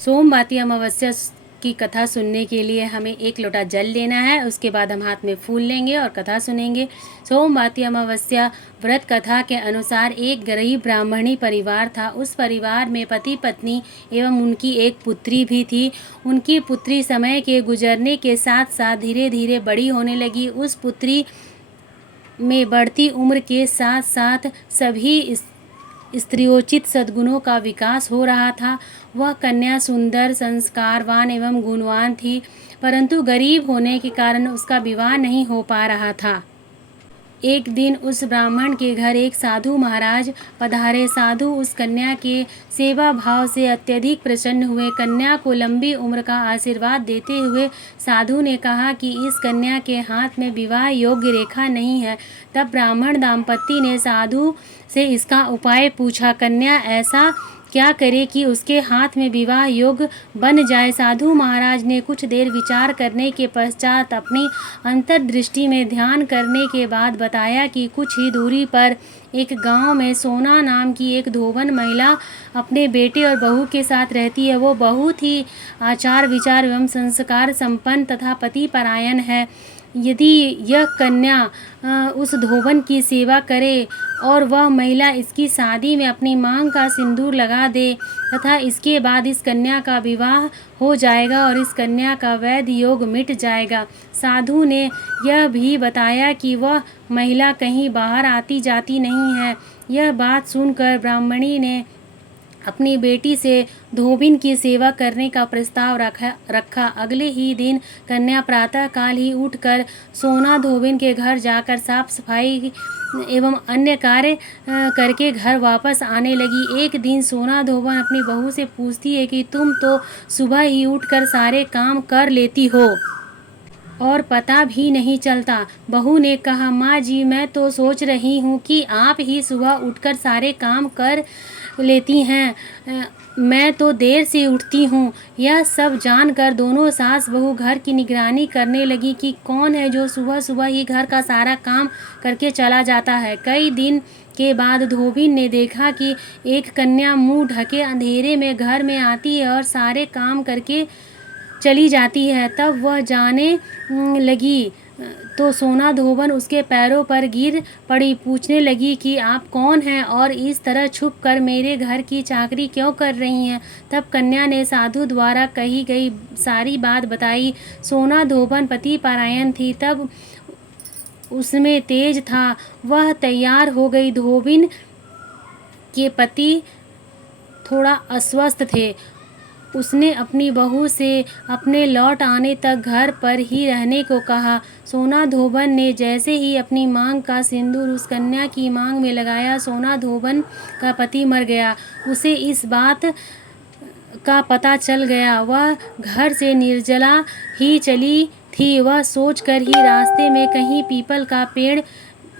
सोमवती अमावस्या की कथा सुनने के लिए हमें 1 लोटा जल लेना है। उसके बाद हम हाथ में फूल लेंगे और कथा सुनेंगे। सोमवती अमावस्या व्रत कथा के अनुसार एक गरीब ब्राह्मणी परिवार था। उस परिवार में पति पत्नी एवं उनकी एक पुत्री भी थी। उनकी पुत्री समय के गुजरने के साथ साथ धीरे धीरे बड़ी होने लगी। उस पुत्री में बढ़ती उम्र के साथ साथ सभी स्त्रियोचित सद्गुणों का विकास हो रहा था। वह कन्या सुंदर, संस्कारवान एवं गुणवान थी, परंतु गरीब होने के कारण उसका विवाह नहीं हो पा रहा था। एक दिन उस ब्राह्मण के घर एक साधु महाराज पधारे। साधु उस कन्या के सेवा भाव से अत्यधिक प्रसन्न हुए। कन्या को लंबी उम्र का आशीर्वाद देते हुए साधु ने कहा कि इस कन्या के हाथ में विवाह योग्य रेखा नहीं है। तब ब्राह्मण दंपत्ति ने साधु से इसका उपाय पूछा। कन्या ऐसा क्या करे कि उसके हाथ में विवाह योग्य बन जाए। साधु महाराज ने कुछ देर विचार करने के पश्चात अपनी अंतर्दृष्टि में ध्यान करने के बाद बताया कि कुछ ही दूरी पर एक गांव में सोना नाम की एक धोबन महिला अपने बेटे और बहू के साथ रहती है। वो बहुत ही आचार विचार एवं संस्कार संपन्न तथा पति परायण है। यदि यह कन्या उस धोबन की सेवा करे और वह महिला इसकी शादी में अपनी मांग का सिंदूर लगा दे तथा इसके बाद इस कन्या का विवाह हो जाएगा और इस कन्या का वैध योग मिट जाएगा। साधु ने यह भी बताया कि वह महिला कहीं बाहर आती जाती नहीं है। यह बात सुनकर ब्राह्मणी ने अपनी बेटी से धोबिन की सेवा करने का प्रस्ताव रखा। अगले ही दिन कन्या प्रातः काल ही उठकर सोना धोबिन के घर जाकर साफ सफाई एवं अन्य कार्य करके घर वापस आने लगी। एक दिन सोना धोबन अपनी बहू से पूछती है कि तुम तो सुबह ही उठकर सारे काम कर लेती हो और पता भी नहीं चलता। बहू ने कहा, माँ जी, मैं तो सोच रही हूँ कि आप ही सुबह उठकर सारे काम कर लेती हैं, मैं तो देर से उठती हूँ। यह सब जानकर दोनों सास बहू घर की निगरानी करने लगी कि कौन है जो सुबह सुबह ही घर का सारा काम करके चला जाता है। कई दिन के बाद धोबिन ने देखा कि एक कन्या मुंह ढके अंधेरे में घर में आती है और सारे काम करके चली जाती है। तब वह जाने लगी तो सोना धोबन उसके पैरों पर गिर पड़ी। पूछने लगी कि आप कौन हैं और इस तरह छुप कर मेरे घर की चाकरी क्यों कर रही हैं। तब कन्या ने साधु द्वारा कही गई सारी बात बताई। सोना धोबन पति परायण थी, तब उसमें तेज था, वह तैयार हो गई। धोबिन के पति थोड़ा अस्वस्थ थे। उसने अपनी बहू से अपने लौट आने तक घर पर ही रहने को कहा। सोना धोबन ने जैसे ही अपनी मांग का सिंदूर उस कन्या की मांग में लगाया, सोना धोबन का पति मर गया। उसे इस बात का पता चल गया। वह घर से निर्जला ही चली थी। वह सोचकर ही रास्ते में कहीं पीपल का पेड़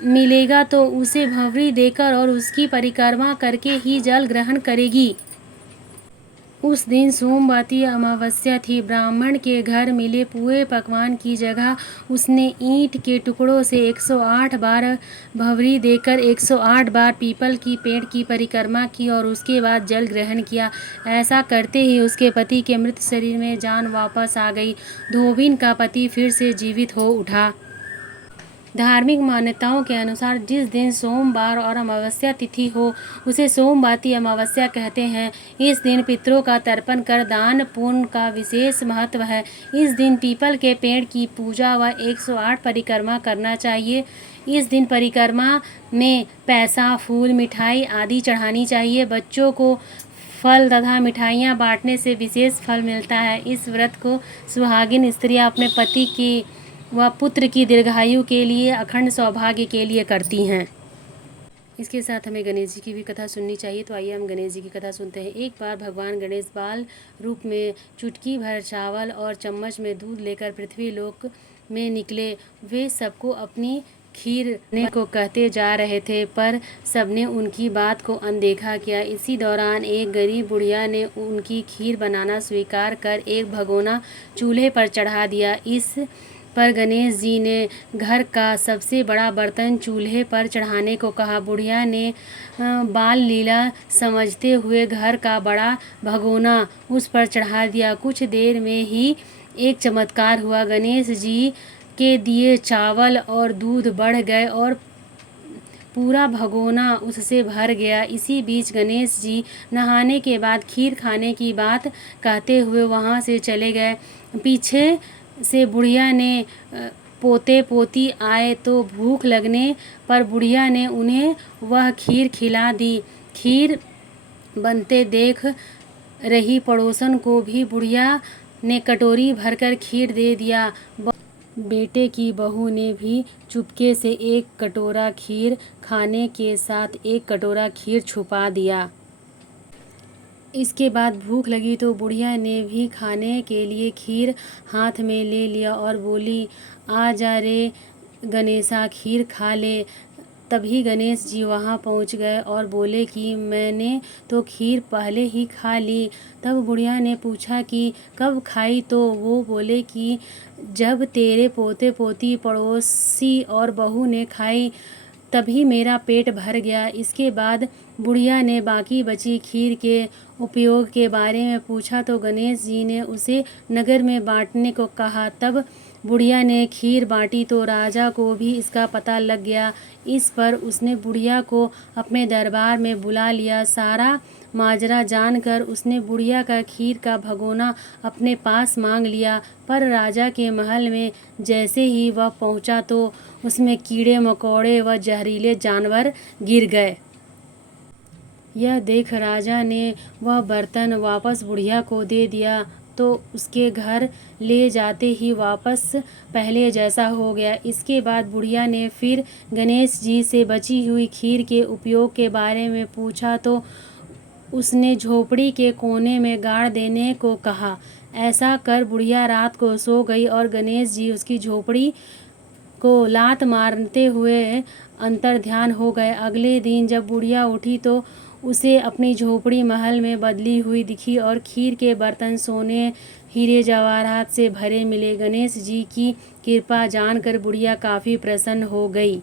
मिलेगा तो उसे भंवरी देकर और उसकी परिक्रमा करके ही जल ग्रहण करेगी। उस दिन सोमवती अमावस्या थी। ब्राह्मण के घर मिले पुए पकवान की जगह उसने ईंट के टुकड़ों से 108 बार भंवरी देकर 108 बार पीपल की पेड़ की परिक्रमा की और उसके बाद जल ग्रहण किया। ऐसा करते ही उसके पति के मृत शरीर में जान वापस आ गई। धोबिन का पति फिर से जीवित हो उठा। धार्मिक मान्यताओं के अनुसार जिस दिन सोमवार और अमावस्या तिथि हो उसे सोमवती अमावस्या कहते हैं। इस दिन पितरों का तर्पण कर दान पुण्य का विशेष महत्व है। इस दिन पीपल के पेड़ की पूजा व 108 परिक्रमा करना चाहिए। इस दिन परिक्रमा में पैसा, फूल, मिठाई आदि चढ़ानी चाहिए। बच्चों को फल तथा मिठाइयाँ बांटने से विशेष फल मिलता है। इस व्रत को सुहागिन स्त्रियाँ अपने पति की व पुत्र की दीर्घायु के लिए, अखंड सौभाग्य के लिए करती हैं। इसके साथ हमें गणेश जी की भी कथा सुननी चाहिए। तो आइए हम गणेश जी की कथा सुनते हैं। एक बार भगवान गणेश बाल रूप में चुटकी भर चावल और चम्मच में दूध लेकर पृथ्वी लोक में निकले। वे सबको अपनी खीर ने को कहते जा रहे थे, पर सबने उनकी बात को अनदेखा किया। इसी दौरान एक गरीब बुढ़िया ने उनकी खीर बनाना स्वीकार कर एक भगोना चूल्हे पर चढ़ा दिया। इस पर गणेश जी ने घर का सबसे बड़ा बर्तन चूल्हे पर चढ़ाने को कहा। बुढ़िया ने बाल लीला समझते हुए घर का बड़ा भगोना उस पर चढ़ा दिया। कुछ देर में ही एक चमत्कार हुआ। गणेश जी के दिए चावल और दूध बढ़ गए और पूरा भगोना उससे भर गया। इसी बीच गणेश जी नहाने के बाद खीर खाने की बात कहते हुए वहाँ से चले गए। पीछे से बुढ़िया ने पोते पोती आए तो भूख लगने पर बुढ़िया ने उन्हें वह खीर खिला दी। खीर बनते देख रही पड़ोसन को भी बुढ़िया ने कटोरी भरकर खीर दे दिया। बेटे की बहू ने भी चुपके से एक कटोरा खीर खाने के साथ एक कटोरा खीर छुपा दिया। इसके बाद भूख लगी तो बुढ़िया ने भी खाने के लिए खीर हाथ में ले लिया और बोली, आ जा रे गणेशा, खीर खा ले। तभी गणेश जी वहाँ पहुँच गए और बोले कि मैंने तो खीर पहले ही खा ली। तब बुढ़िया ने पूछा कि कब खाई, तो वो बोले कि जब तेरे पोते पोती पड़ोसी और बहू ने खाई तभी मेरा पेट भर गया। इसके बाद बुढ़िया ने बाकी बची खीर के उपयोग के बारे में पूछा तो गणेश जी ने उसे नगर में बांटने को कहा। तब बुढ़िया ने खीर बांटी तो राजा को भी इसका पता लग गया। इस पर उसने बुढ़िया को अपने दरबार में बुला लिया। सारा माजरा जानकर उसने बुढ़िया का खीर का भगोना अपने पास मांग लिया। पर राजा के महल में जैसे ही वह पहुंचा तो उसमें कीड़े मकोड़े व जहरीले जानवर गिर गए। यह देख राजा ने वह बर्तन वापस बुढ़िया को दे दिया तो उसके घर ले जाते ही वापस पहले जैसा हो गया। इसके बाद बुढ़िया ने फिर गणेश जी से बची हुई खीर के उपयोग के बारे में पूछा तो उसने झोपड़ी के कोने में गाड़ देने को कहा। ऐसा कर बुढ़िया रात को सो गई और गणेश जी उसकी झोपड़ी को लात मारते हुए अंतर्ध्यान हो गए। अगले दिन जब बुढ़िया उठी तो उसे अपनी झोपड़ी महल में बदली हुई दिखी और खीर के बर्तन सोने हीरे जवाहरात से भरे मिले। गणेश जी की कृपा जानकर बुढ़िया काफ़ी प्रसन्न हो गई।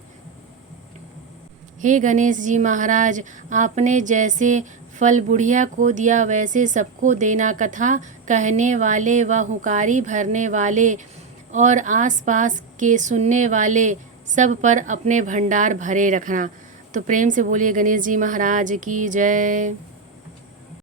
हे गणेश जी महाराज, आपने जैसे फल बुढ़िया को दिया वैसे सबको देना। कथा कहने वाले व हुंकारी भरने वाले और आसपास के सुनने वाले सब पर अपने भंडार भरे रखना। तो प्रेम से बोलिए गणेश जी महाराज की जय।